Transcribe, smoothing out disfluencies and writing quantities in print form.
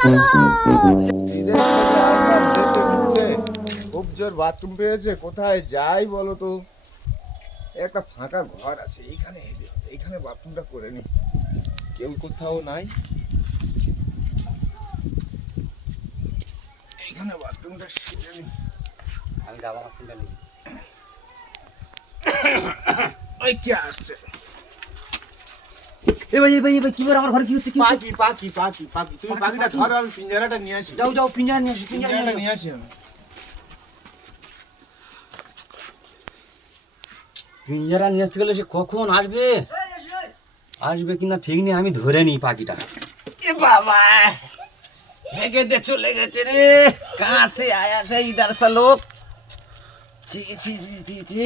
বিদেশ থেকে আসলাম দেশে ঘুরতে, খুব জোর বাথরুম পেয়েছে। কোথায় যাই বলো তো? একটা ফাঁকা ঘর আছে, এইখানে বাথরুমটা করে নি। কেউ কোথাও নাই, এইখানে বাথরুমটা সেরে নি। আমি যাবো না, চিন্তা নেই। ওই কে আসছে? এ ভাই কি আমার ঘরে কি হচ্ছে? পাখি। তুমি পাখিটা ধরো, আমি পিঞ্জারাটা নিয়ে আসি। যাও পিঞ্জারা নিয়ে আসি, পিঞ্জারাটা নিয়ে আসি আমি। পিঞ্জারা নিয়ে আসতে গেলে সে কখন আসবে? আসবে কিনা ঠিক নেই, আমি ধরে নিই পাখিটা। এ বাবা, হেগে দে চলে গেছে রে। কাহা সে আয়া যায় ইধার সা লোক? ছি ছি ছি ছি ছি।